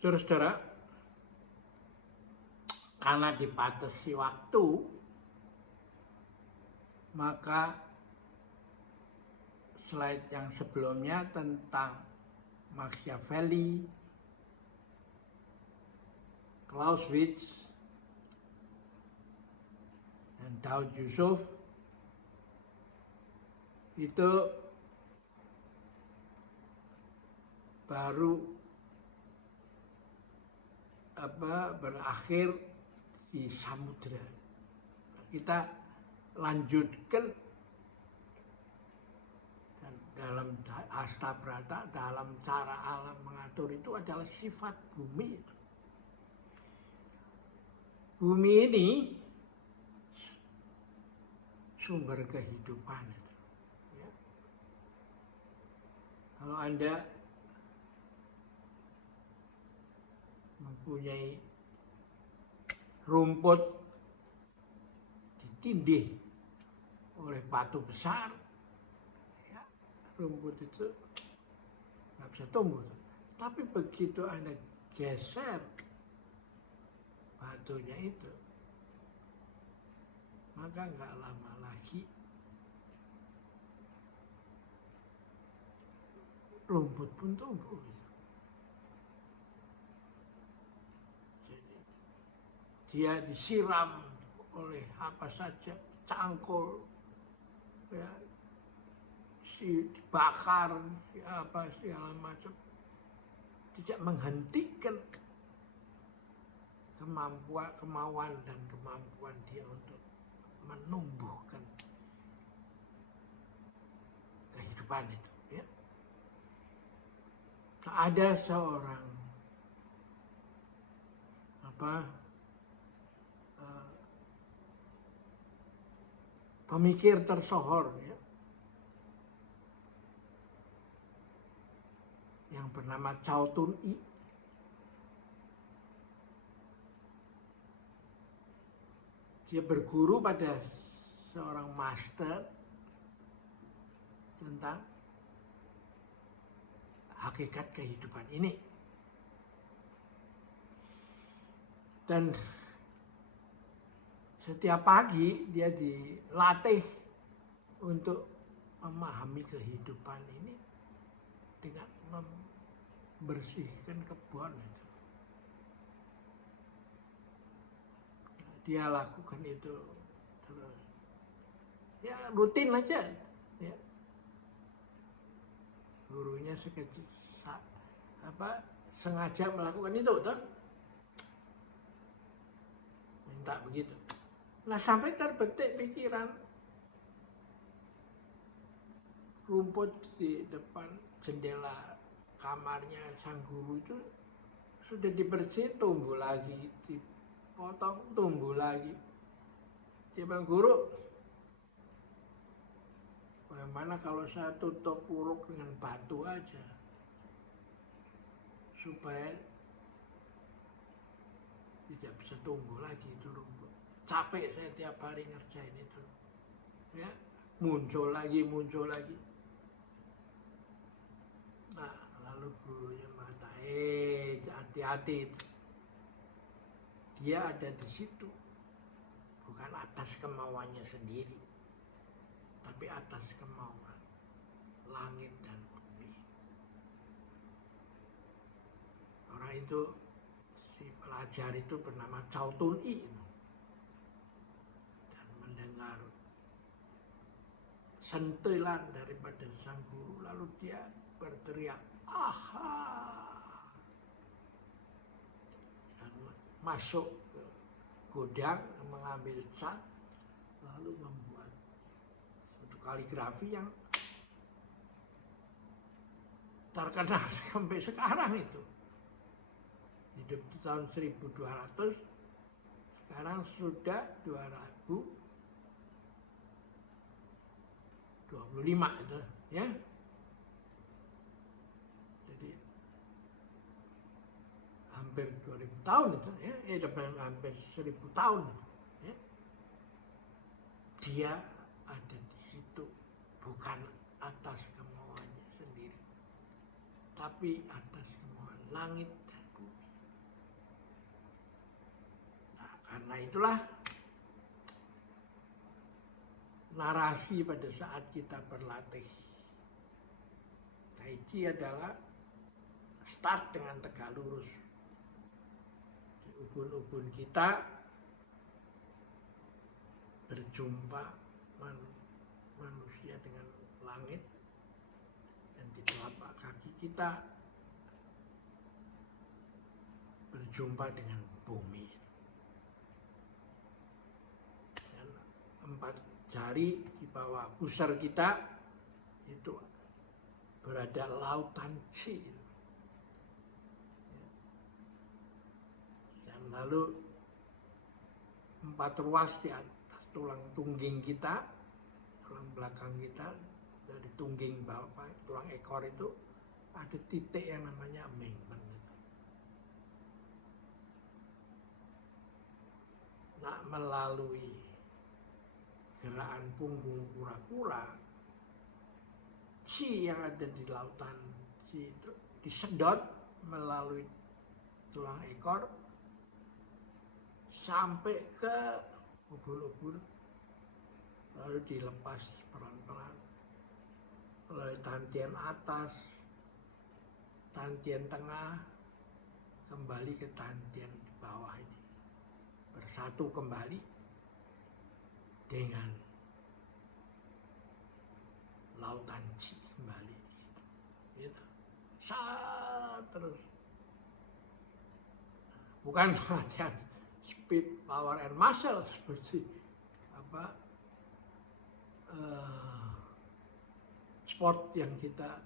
Saudara-saudara, karena dibatasi waktu, maka slide yang sebelumnya tentang Machiavelli, Clausewitz, dan Daud Yusuf itu baru berakhir di samudera. Kita lanjutkan dan dalam Astabrata, dalam cara alam mengatur itu adalah sifat bumi itu. Bumi ini sumber kehidupan itu. Ya. Kalau Anda mempunyai rumput ditindih oleh batu besar, ya, rumput itu nggak bisa tumbuh. Tapi begitu Anda geser batunya itu, maka nggak lama lagi rumput pun tumbuh. Jadi dia disiram oleh apa saja, cangkul, ya, dibakar, apa segala macam, tidak menghentikan kemauan dan kemampuan dia untuk menumbuhkan kehidupan itu. Ya. Ada seorang pemikir tersohor, ya, yang bernama Cao Tun-i. Dia berguru pada seorang master tentang hakikat kehidupan ini. Dan setiap pagi dia dilatih untuk memahami kehidupan ini dengan membersihkan kebun itu. Dia lakukan itu terus, ya rutin aja, ya. Gurunya sengaja melakukan itu, toh? Minta begitu. Nah, sampai terbetik pikiran, rumput di depan jendela kamarnya sang guru itu sudah dibersihin, tumbuh lagi, dipotong, tumbuh lagi. Dia bilang, guru, bagaimana kalau saya tutup uruk dengan batu aja, supaya tidak bisa tumbuh lagi itu rumput. Capek saya tiap hari ngerjain itu, ya, muncul lagi. Nah, lalu gurunya mengatakan, hati-hati, dia ada di situ bukan atas kemauannya sendiri, tapi atas kemauan langit dan bumi. Orang itu, si pelajar itu bernama Cao Tun-i, dan mendengar sentilan daripada sang guru, lalu dia berteriak, aha, dan masuk ke gudang mengambil cat, lalu membuat suatu kaligrafi yang terkenal sampai sekarang itu. Hidup di tahun 1200, sekarang sudah 2025 itu, ya. Jadi hampir 2000 tahun itu, ya, hampir 1000 tahun itu, ya. Dia ada di situ bukan atas kemauannya sendiri, tapi atas kemauan langit dan bumi. itulah narasi pada saat kita berlatih. Tai Chi adalah start dengan tegak lurus. Di ubun-ubun kita berjumpa manusia dengan langit, dan di telapak kaki kita berjumpa dengan bumi. Dan 4 jari di bawah pusar kita itu berada lautan Qi. Dan lalu 4 ruas di atas tulang tungging kita, tulang belakang kita, dari tungging bawah, tulang ekor itu ada titik yang namanya Mengmen. Nah, melalui gerakan punggung kura-kura, Qi yang ada di lautan Qi itu disedot melalui tulang ekor sampai ke ubun-ubun, lalu dilepas pelan-pelan melalui tantian atas, tantian tengah, kembali ke tantian di bawah ini, bersatu kembali dengan lautan Qi kembali di situ. Gitu. Terus. Bukan latihan speed, power, and muscle seperti sport yang kita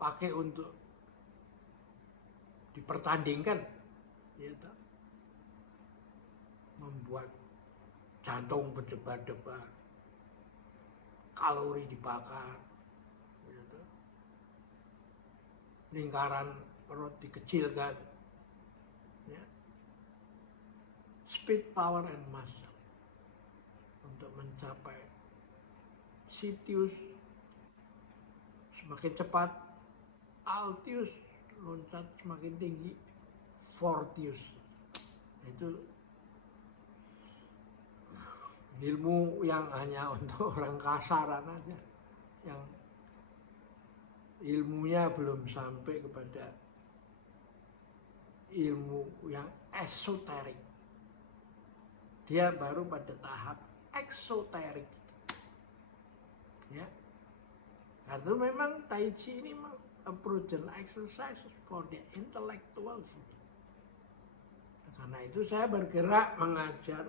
pakai untuk dipertandingkan, gitu. Membuat jantung berdebar-debar, kalori dibakar, gitu. Lingkaran perut dikecilkan, ya. Speed, power, and muscle untuk mencapai Sitius semakin cepat, Altius loncat semakin tinggi, Fortius itu ilmu yang hanya untuk orang kasaran aja, yang ilmunya belum sampai kepada ilmu yang esoterik. Dia baru pada tahap eksoterik, ya. Karena memang Tai Chi ini approach and exercise for the intellectual. Karena itu saya bergerak mengajar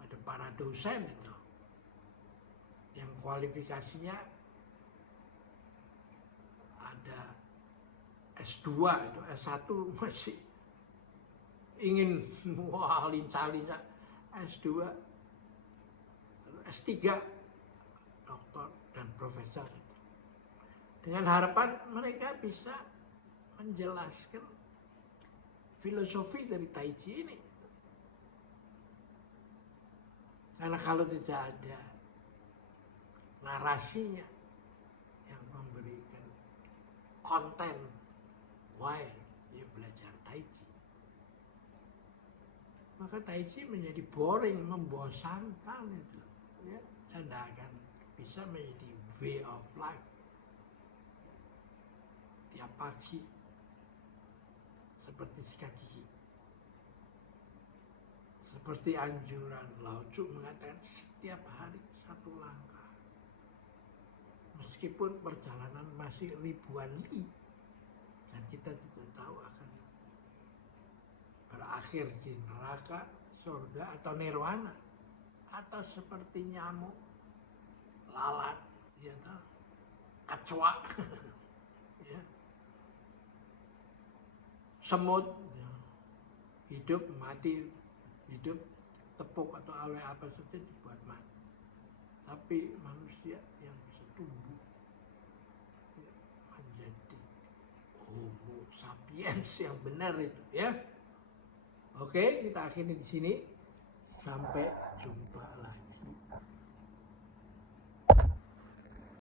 pada para dosen itu, yang kualifikasinya ada S2 itu, S1 masih ingin lincah-lincah, S2, S3, doktor dan profesor. Dengan harapan mereka bisa menjelaskan filosofi dari Tai Chi ini. Karena kalau tidak ada narasinya yang memberikan konten why dia belajar Tai Chi, maka Tai Chi menjadi boring, membosankan itu, ya, dan tidak akan bisa menjadi way of life. Tiap pagi seperti sikat gigi, seperti anjuran Lao Tzu mengatakan setiap hari 1 langkah, meskipun perjalanan masih ribuan li dan kita tidak tahu akan berakhir di neraka, surga, atau nirwana, atau seperti nyamuk, lalat, ya, kecoa, ya, semut, ya, hidup mati, hidup tepuk atau oleh apa saja dibuat mati. Tapi manusia yang bisa tumbuh, ya, menjadi Homo sapiens yang benar itu, ya. Oke, kita akhiri di sini. Sampai jumpa lagi.